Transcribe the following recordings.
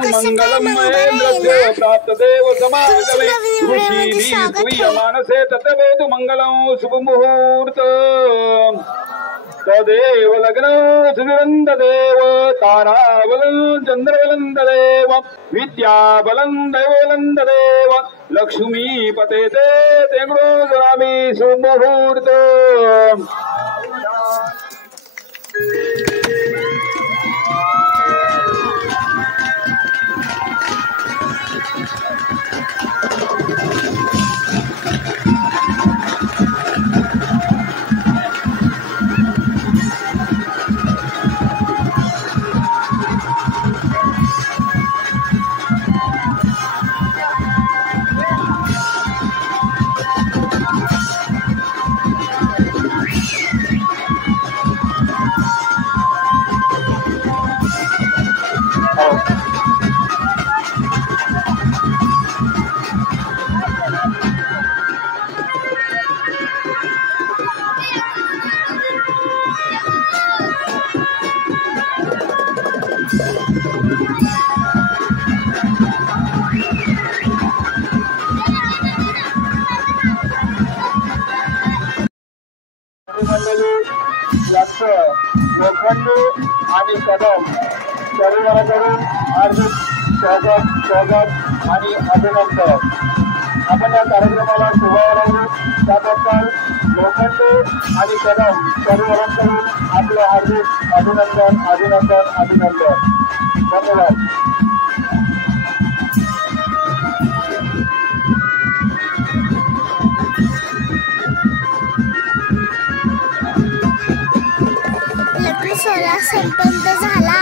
मंगलम महेंद्रस्य प्राप्त देव समागमे ऋषि तुय मानसे ततवेदु मंगलम शुभ मुहूर्त तदेव लग्न सुविरंद देव ताराबलं चंद्रबलं देव विद्याबलं दैवबलं देव लक्ष्मी पते ते गुरुरामी शुभ मुहूर्त लोखंडे आणि कदम परिवाराकडून हार्दिक स्वागत आणि अभिनंदन। आपण या कार्यक्रमाला शुभारंभ त्याबद्दल लोखंडे आणि कदम परिवाराकडून आपले हार्दिक अभिनंदन। धन्यवाद। सोला संपन्न झाला।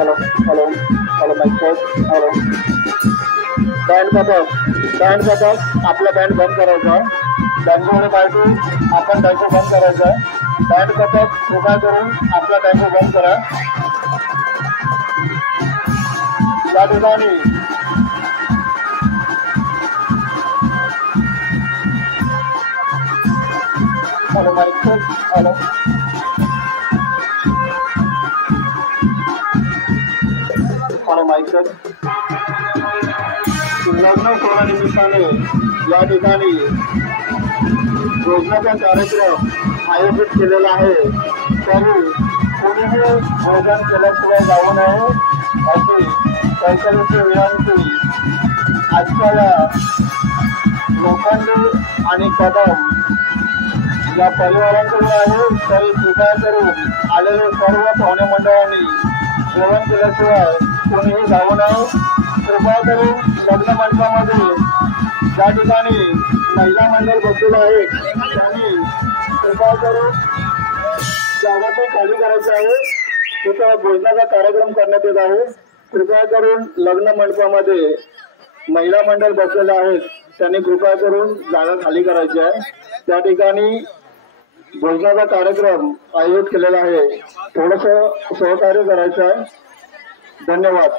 Hello mic check. Hello band बाबा आपला बँड बंद करायचा. बँगोने पार्टी आपण टँको बंद करायचा. बँड बाबा कृपा करून आपला टँको बंद करा. या ठिकाणी hello mic check. Hello mic check. लग्न सोहळ्यानिमित्ताने या ठिकाणी भोजनाचा कार्यक्रम आयोजित केलेला आहे. तरी कोणीही भोजन केल्याशिवाय जाऊ नये अशी सरकारची विनंती. आजकाल लोखंडे आणि कदम या परिवारांकडून आहे. तरी कृपया करून आलेले सर्व पाहुणे मंडळांनी जेवण केल्याशिवाय कोणीही जाऊ नये. कृपया करून लग्न मंडपामध्ये ज्या ठिकाणी महिला मंडळ बसलेले आहेत त्यांनी कृपया करून जागा ते खाली करायचं आहे. तिथं भोजनाचा कार्यक्रम करण्यात येत आहे. कृपया करून लग्न मंडपामध्ये महिला मंडळ बसलेले आहेत त्यांनी कृपया करून जागा खाली करायची आहे. त्या ठिकाणी भोजनाचा कार्यक्रम आयोजित केलेला आहे. थोडंसं सहकार्य करायचं आहे. धन्यवाद.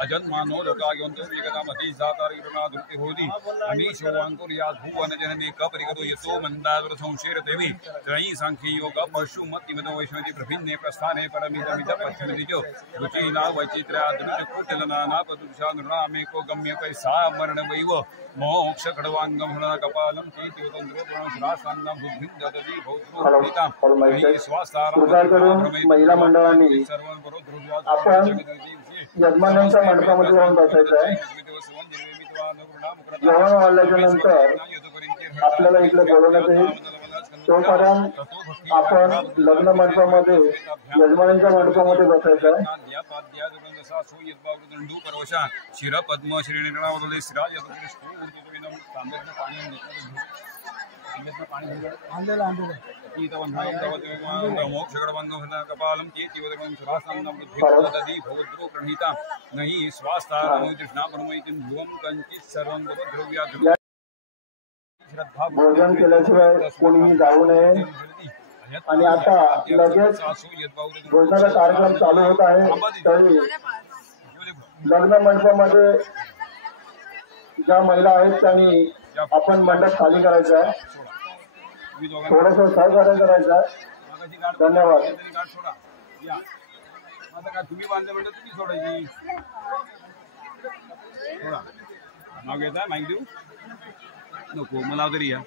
अजन्मानो कपरिकतो यतो मंदावर संशेरतेमि त्रयी सांख्य योग पशु मतिमतो वैष्णवी प्रभिन्ने प्रस्थाने परमितमित पश्चिमदिजो रुचिना वैचित्र्या दृढकुटलना नापदुषा नृणामेको गम्य पैसा मरण वैव मोक्ष खडवांगम हृदय कपालम चेत्योतंद्रो प्रणश्रासांगम बुद्धिं ददति भौतृतां स्वास्थारं महिला मंडळांनी आपण यजमानांच्या मंडपामध्ये जाऊन बसायचं आहे. जेवण वाढल्याच्या नंतर आपल्याला इकडे बोलवण्यात येईल. तोपर्यंत आपण लग्न मंडपामध्ये यजमानांच्या मंडपामध्ये बसायचं आहे. शिर पद्म श्रीनिर्णावले श्रीराज कपालम प्रणीता नहीं स्वास्थ्य भोजन केल्याशिवाय कोणीही जाऊ नये. आणि आता लगेच भोजनाचा कार्यक्रम चालू होत आहे. तरी लग्न मंडपामध्ये ज्या महिला आहेत त्यांनी आपण मंडप खाली करायचा आहे. थोडंसं सहकार्य करायचं आहे. धन्यवाद. तुम्ही बांधलं म्हणलं तुम्ही सोडायची. नाव घेता माहिती देऊ नको मला तरी या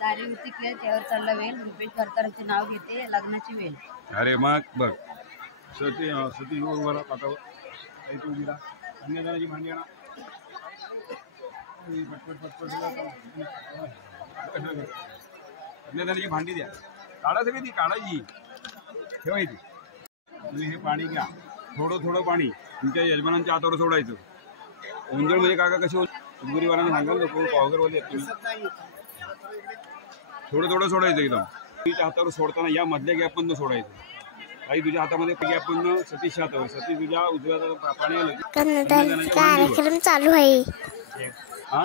दारी उचकले त्यावर चालला वेळ रिपीट करतानाचे नाव घेते लग्नाची वेळ. अरे मग बघ सती सती बरोबर पाठावर तू दिला अन्यदानाची भांडी आणा. पटपट पटपट अन्यदानाची भांडी द्या. काढा सगळी ती काढायची ठेवायची. तुम्ही हे पाणी घ्या. थोडं थोडं पाणी तुमच्या यजमानांच्या हातावर सोडायचं. ओंजळ म्हणजे काका कशी गुरुवारांना सांगाल नको पावगरवाले आहेत तुम्ही. थोडं थोडं सोडायचं एकदम. तिच्या हातावर सोडताना या मधल्या गॅप पण सोडायचं. आई तुझ्या हातामध्ये आपण सतीश हातावर सतीश तुझ्या उजव्या पाणी आलं कार्यक्रम चालू आहे. हा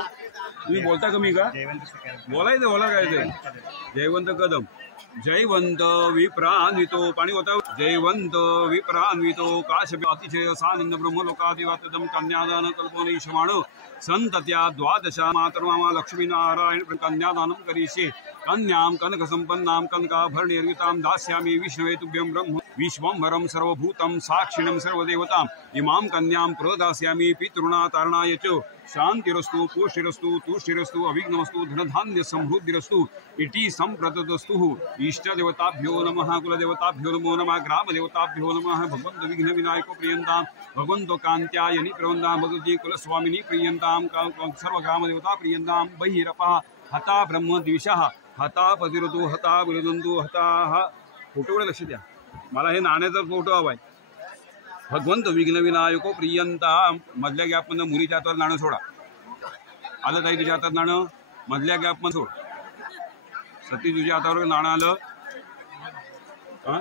तुम्ही बोलता कमी का बोलायचं बोला काय ते जयवंत कदम जयवंत विप्रान्वितो पाणी होता जयवंत विप्रान्वितो काश्यप अतिशय सानंद ब्रह्मलोकादिवातदम कन्यादान कल्पनेशमाण संतत्या द्वादशा मातर्मामा लक्ष्मीनारायण कन्यादानं करिष्ये कन्यां कनकसम्पन्नां कनकाभरणैर्युतां दास्यामि विष्णवे तुभ्यं ब्रह्म विश्वंभरं सर्वभूतं साक्षिणं सर्वदेवताम् इमां कन्यां प्रदास्यामि पितॄणातारणाय च शान्तिरस्तु पुष्टिरस्तु तुष्टिरस्तु अविघ्नमस्तु धनधान्य समृद्धिरस्तु इति सम्प्रदतस्तु इष्टदेवताभ्यो नमः कुलदेवताभ्यो नमो नमः ग्रामदेवताभ्यो नमः भगवन्तो विघ्नविनायको प्रियन्तां भगवन्तो कान्त्यायनि प्रवन्दां भगवती कुलस्वामिनी प्रियन्तां सर्वग्रामदेवता प्रियन्तां बहिरपः हता ब्रह्मद्विषः हता पतिरतु हता विरुदन्तु हताः फोटोकडे लक्ष द्या मला हे नाण्याचा फोटो हवाय भगवंत विघ्नविनायको प्रियंता मधल्या गॅपमधनं मुलीच्या हातावर नाणं सोडा आलं ताई तुझ्या हातात नाणं मधल्या गॅपमध्ये सोड सती तुझ्या हातावर नाणं आलं हा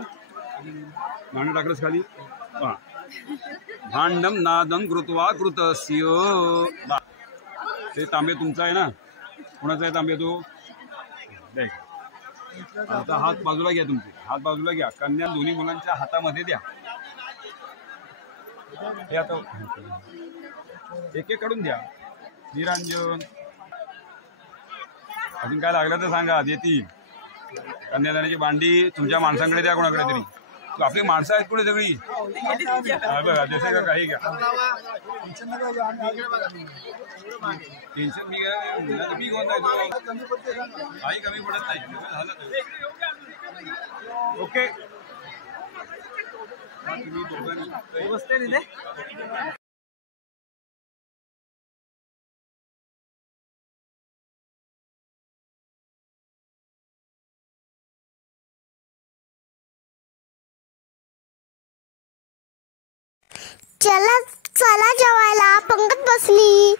नाणं टाकलंच खाली हा भांडम नादम कृत्वा कृतस्य ते तांबे तुमचा आहे ना कोणाचा आहे तांबे तो आता हात बाजूला घ्या तुमचे हात बाजूला घ्या कन्या दोन्ही मुलांच्या हातामध्ये द्या हे आता एक एक काढून द्या निरंजन अजून काय लागलं तर सांगा देतील कन्यादानाची भांडी तुमच्या माणसांकडे द्या कोणाकडे तरी आपली माणसं आहेत कुठे सगळी बघा जसे का काही घ्या टेन्शन मी काही कमी पडत नाही ओके बसते तिथे चला चला जेवायला पंगत बसली.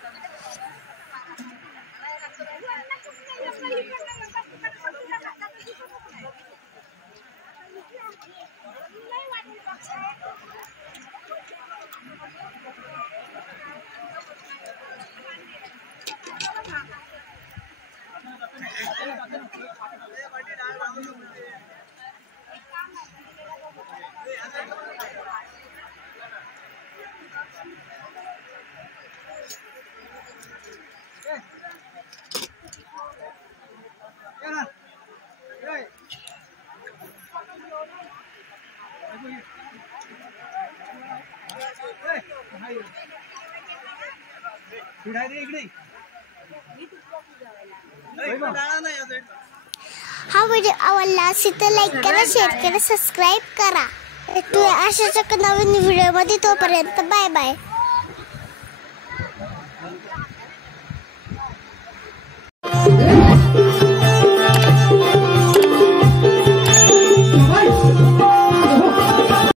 हा व्हिडिओ आवडला असेल तर लाईक करा शेअर करा सबस्क्राईब करा. भेटूया अशाच नवीन व्हिडिओ मध्ये तोपर्यंत बाय बाय.